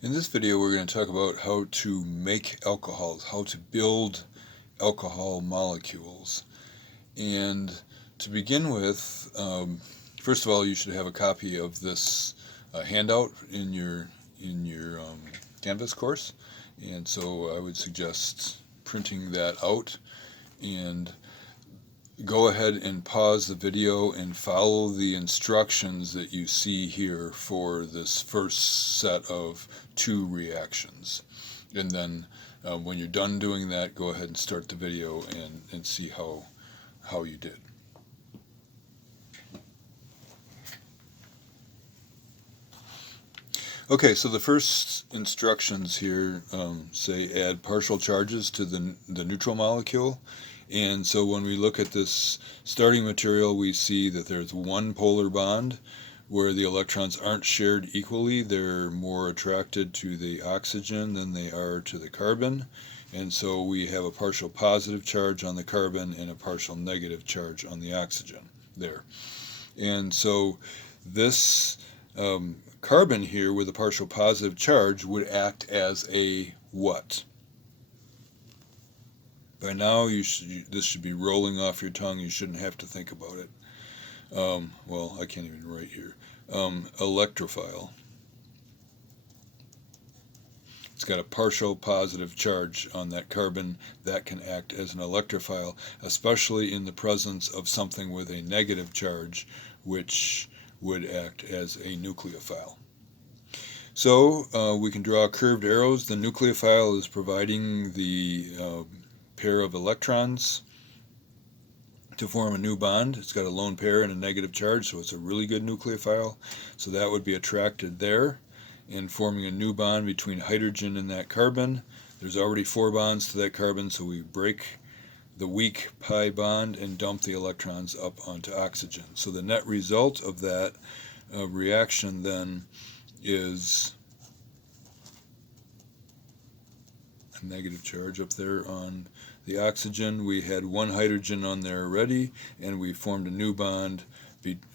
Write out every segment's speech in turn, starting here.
In this video, we're going to talk about how to make alcohols, how to build alcohol molecules. And to begin with, first of all, you should have a copy of this handout in your Canvas course. And so I would suggest printing that out and go ahead and pause the video and follow the instructions that you see here for this first set of 2 reactions. And then when you're done doing that, go ahead and start the video and see how you did. Okay, so the first instructions here say add partial charges to the neutral molecule. And so when we look at this starting material, we see that there's one polar bond where the electrons aren't shared equally. They're more attracted to the oxygen than they are to the carbon. And so we have a partial positive charge on the carbon and a partial negative charge on the oxygen there. And so this carbon here with a partial positive charge would act as a what? By now, this should be rolling off your tongue. You shouldn't have to think about it. Well, I can't even write here. Electrophile. It's got a partial positive charge on that carbon that can act as an electrophile, especially in the presence of something with a negative charge, which would act as a nucleophile. So we can draw curved arrows. The nucleophile is providing the pair of electrons to form a new bond. It's got a lone pair and a negative charge, so it's a really good nucleophile. So that would be attracted there and forming a new bond between hydrogen and that carbon. There's already 4 bonds to that carbon, so we break the weak pi bond and dump the electrons up onto oxygen. So the net result of that reaction then is a negative charge up there on the oxygen. We had 1 hydrogen on there already, and we formed a new bond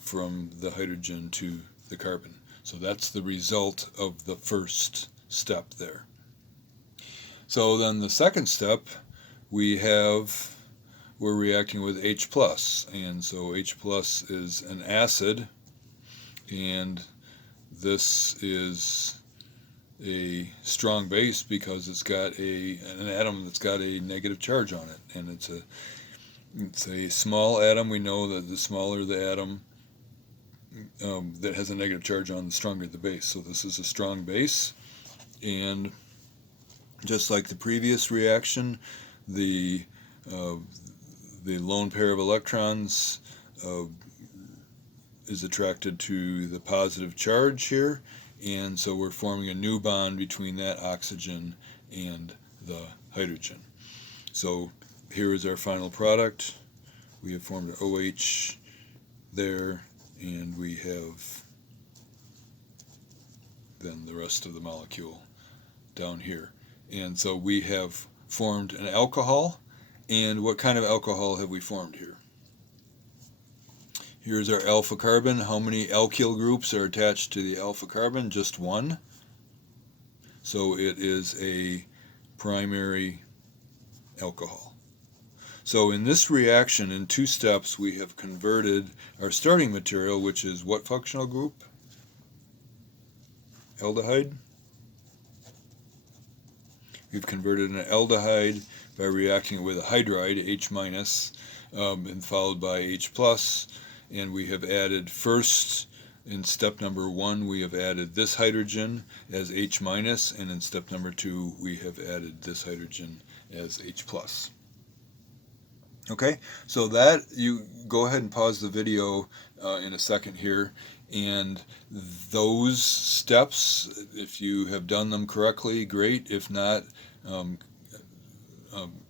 from the hydrogen to the carbon. So that's the result of the first step there. So then the second step, we're reacting with H+, and so H+ is an acid, and this is a strong base because it's got an atom that's got a negative charge on it, and it's a small atom. We know that the smaller the atom that has a negative charge on, the stronger the base. So this is a strong base, and just like the previous reaction, the lone pair of electrons is attracted to the positive charge here, and so we're forming a new bond between that oxygen and the hydrogen. So here is our final product. We have formed an OH there, and we have then the rest of the molecule down here. And so we have formed an alcohol. And what kind of alcohol have we formed here? Here's our alpha carbon. How many alkyl groups are attached to the alpha carbon? Just 1. So it is a primary alcohol. So in this reaction, in 2 steps, we have converted our starting material, which is what functional group? Aldehyde. We've converted an aldehyde by reacting with a hydride, H-, and followed by H+. And we have added first, in step number 1, we have added this hydrogen as H-, and in step number 2, we have added this hydrogen as H+. Okay, so that, you go ahead and pause the video in a second here, and those steps, if you have done them correctly, great. If not,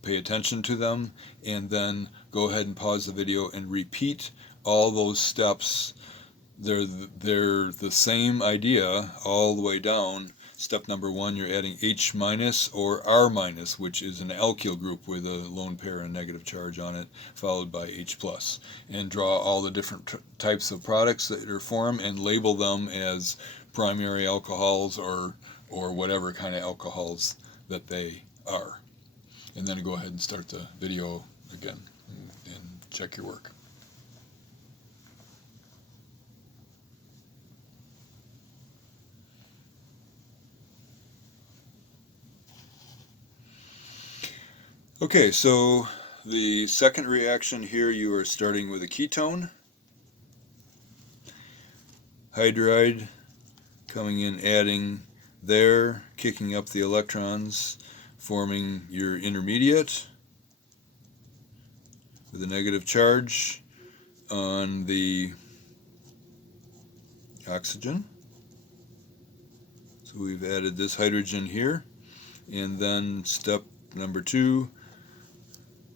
pay attention to them, and then go ahead and pause the video and repeat all those steps. They're the same idea all the way down. Step number 1, you're adding H- or R-, which is an alkyl group with a lone pair and negative charge on it, followed by H+. And draw all the different types of products that are formed and label them as primary alcohols or or whatever kind of alcohols that they are. And then go ahead and start the video again and check your work. Okay, so the second reaction here, you are starting with a ketone. Hydride coming in, adding there, kicking up the electrons, forming your intermediate with a negative charge on the oxygen. So we've added this hydrogen here, and then step number 2,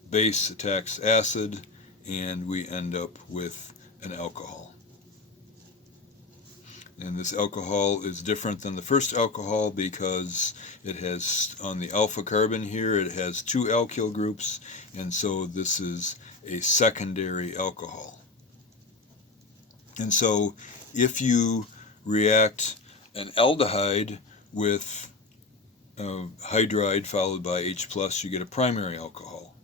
base attacks acid, and we end up with an alcohol. And this alcohol is different than the first alcohol because it has, on the alpha carbon here, it has 2 alkyl groups, and so this is a secondary alcohol. And so if you react an aldehyde with hydride followed by H+, you get a primary alcohol.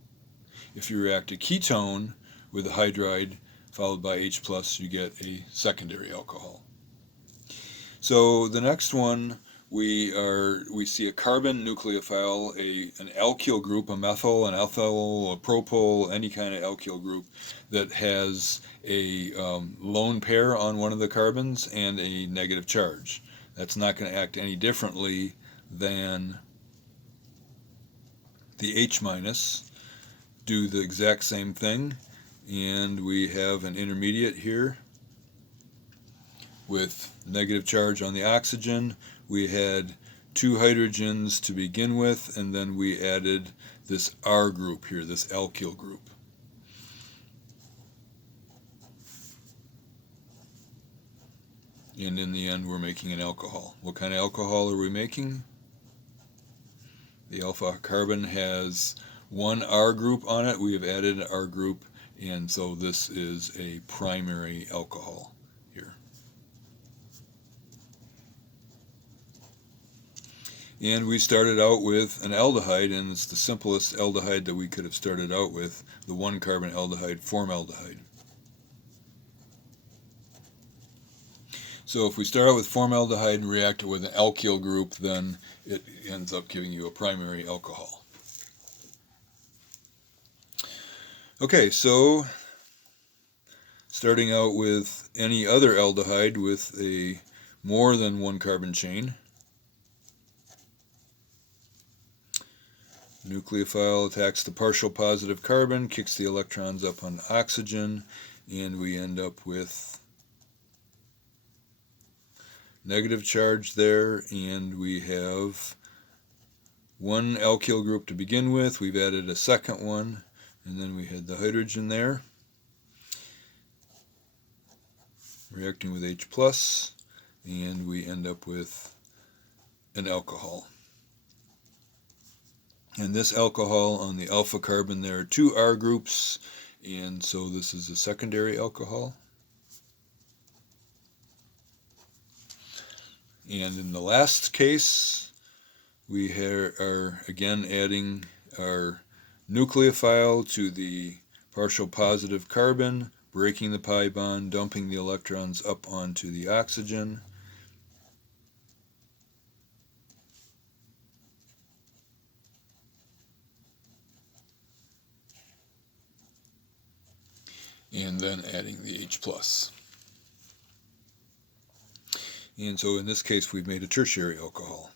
If you react a ketone with a hydride followed by H+, you get a secondary alcohol. So the next one, we see a carbon nucleophile, an alkyl group, a methyl, an ethyl, a propyl, any kind of alkyl group that has a lone pair on one of the carbons and a negative charge. That's not going to act any differently than the H-, do the exact same thing, and we have an intermediate here with negative charge on the oxygen. We had 2 hydrogens to begin with, and then we added this R group here, this alkyl group. And in the end, we're making an alcohol. What kind of alcohol are we making? The alpha carbon has 1 R group on it. We have added an R group, and so this is a primary alcohol here. And we started out with an aldehyde, and it's the simplest aldehyde that we could have started out with, the 1-carbon aldehyde, formaldehyde. So if we start out with formaldehyde and react it with an alkyl group, then it ends up giving you a primary alcohol. Okay, so starting out with any other aldehyde with a more than 1 carbon chain, nucleophile attacks the partial positive carbon, kicks the electrons up on oxygen, and we end up with negative charge there, and we have 1 alkyl group to begin with. We've added a second one, and then we had the hydrogen there reacting with H+, and we end up with an alcohol. And this alcohol, on the alpha carbon, there are 2 R groups, and so this is a secondary alcohol. And in the last case, we are again adding our nucleophile to the partial positive carbon, breaking the pi bond, dumping the electrons up onto the oxygen. And then adding the H+. And so in this case, we've made a tertiary alcohol.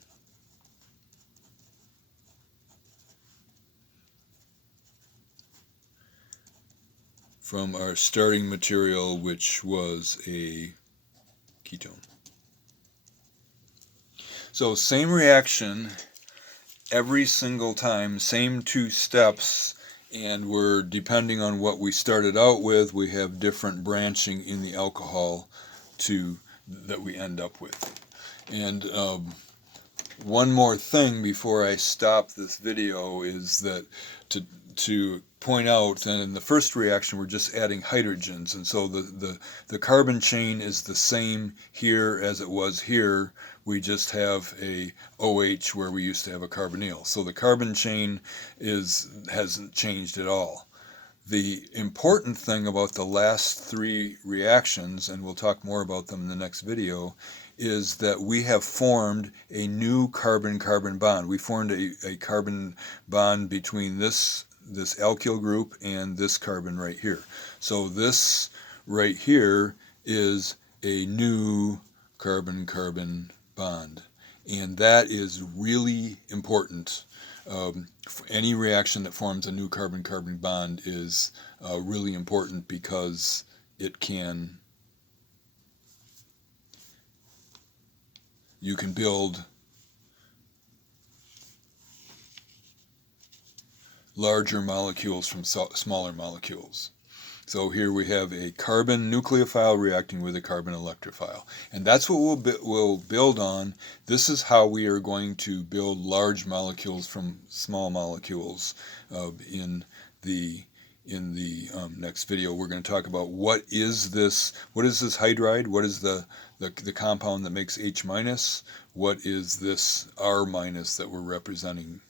From our starting material, which was a ketone. So same reaction every single time, same 2 steps, and we're depending on what we started out with, we have different branching in the alcohol that we end up with. And one more thing before I stop this video is that to point out that in the first reaction we're just adding hydrogens, and so the carbon chain is the same here as it was here. We just have a OH where we used to have a carbonyl. So the carbon chain hasn't changed at all. The important thing about the last three reactions, and we'll talk more about them in the next video, is that we have formed a new carbon-carbon bond. We formed a carbon bond between this alkyl group and this carbon right here. So this right here is a new carbon-carbon bond, and that is really important. Any reaction that forms a new carbon-carbon bond is really important because you can build larger molecules from smaller molecules. So here we have a carbon nucleophile reacting with a carbon electrophile. And that's what we'll build on. This is how we are going to build large molecules from small molecules in the next video. We're going to talk about what is this hydride, what is the compound that makes H-, what is this R- that we're representing